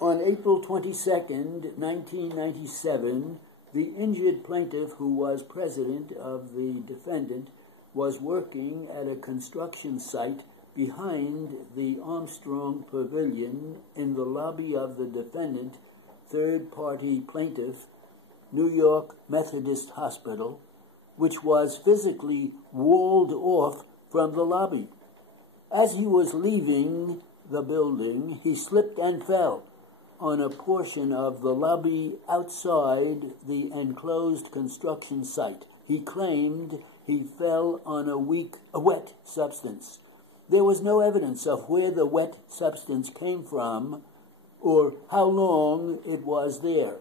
On April 22nd, 1997, the injured plaintiff, who was president of the defendant, was working at a construction site behind the Armstrong Pavilion in the lobby of the defendant, third-party plaintiff, New York Methodist Hospital, which was physically walled off from the lobby. As he was leaving the building, he slipped and fell on a portion of the lobby outside the enclosed construction site. He claimed he fell on a wet substance. There was no evidence of where the wet substance came from or how long it was there.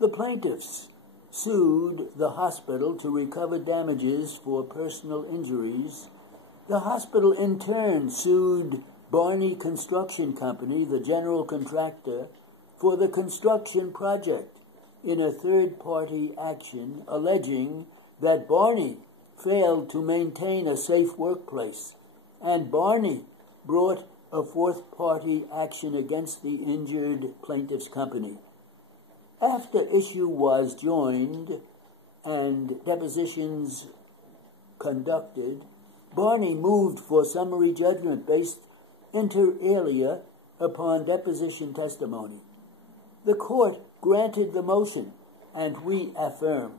The plaintiffs sued the hospital to recover damages for personal injuries. The hospital in turn sued Barney Construction Company, the general contractor, for the construction project in a third-party action alleging that Barney failed to maintain a safe workplace, and Barney brought a fourth-party action against the injured plaintiff's company. After issue was joined and depositions conducted, Barney moved for summary judgment based inter alia upon deposition testimony. The court granted the motion, and we affirm.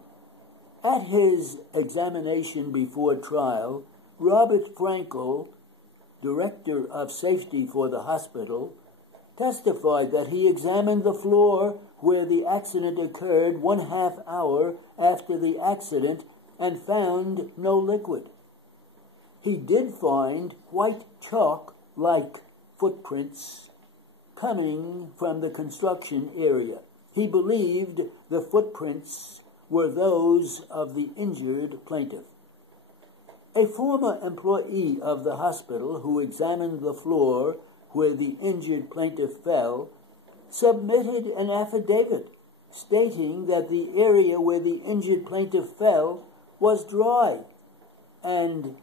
At his examination before trial, Robert Frankel, director of safety for the hospital, testified that he examined the floor where the accident occurred 1/2 hour after the accident and found no liquid. He did find white chalk-like footprints coming from the construction area. He believed the footprints were those of the injured plaintiff. A former employee of the hospital who examined the floor where the injured plaintiff fell submitted an affidavit stating that the area where the injured plaintiff fell was dry and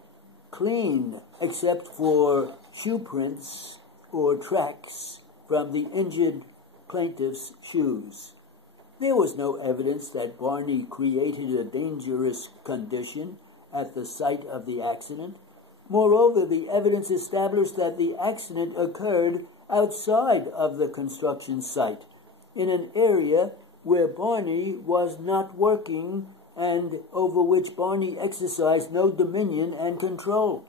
clean except for shoe prints or tracks from the injured plaintiff's shoes. There was no evidence that Barney created a dangerous condition at the site of the accident. Moreover, the evidence established that the accident occurred outside of the construction site, in an area where Barney was not working and over which Barney exercised no dominion and control.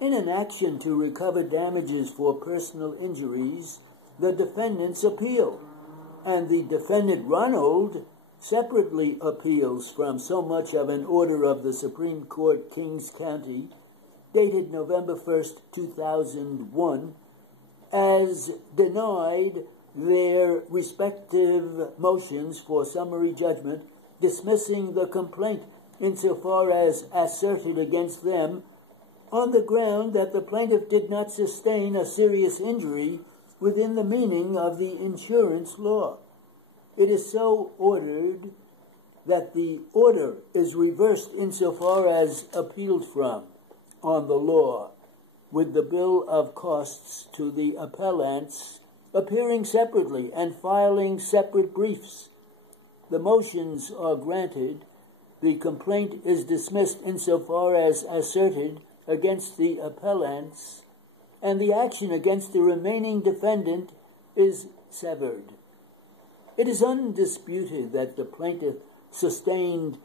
In an action to recover damages for personal injuries, the defendants appeal, and the defendant Ronald separately appeals from so much of an order of the Supreme Court, Kings County, dated November 1st, 2001, as denied their respective motions for summary judgment, dismissing the complaint insofar as asserted against them on the ground that the plaintiff did not sustain a serious injury within the meaning of the insurance law. It is so ordered that the order is reversed insofar as appealed from on the law, with the bill of costs to the appellants appearing separately and filing separate briefs. The motions are granted. The complaint is dismissed insofar as asserted against the appellants, and the action against the remaining defendant is severed. It is undisputed that the plaintiff sustained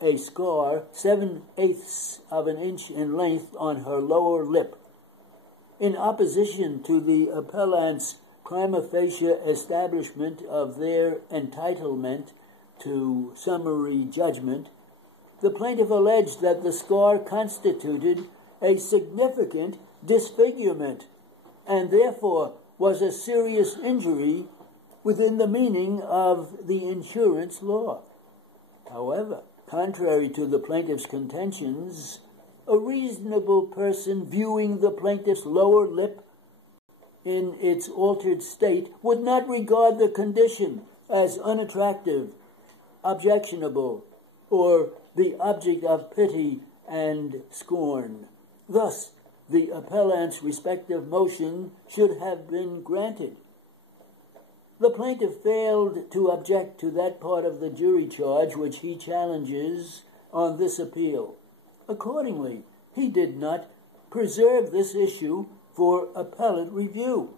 a scar 7/8 of an inch in length on her lower lip. In opposition to the appellant's prima facie establishment of their entitlement to summary judgment, the plaintiff alleged that the scar constituted a significant disfigurement and therefore was a serious injury within the meaning of the insurance law. However, contrary to the plaintiff's contentions, a reasonable person viewing the plaintiff's lower lip in its altered state would not regard the condition as unattractive, objectionable, or the object of pity and scorn. Thus, the appellant's respective motion should have been granted. The plaintiff failed to object to that part of the jury charge which he challenges on this appeal. Accordingly, he did not preserve this issue for appellate review.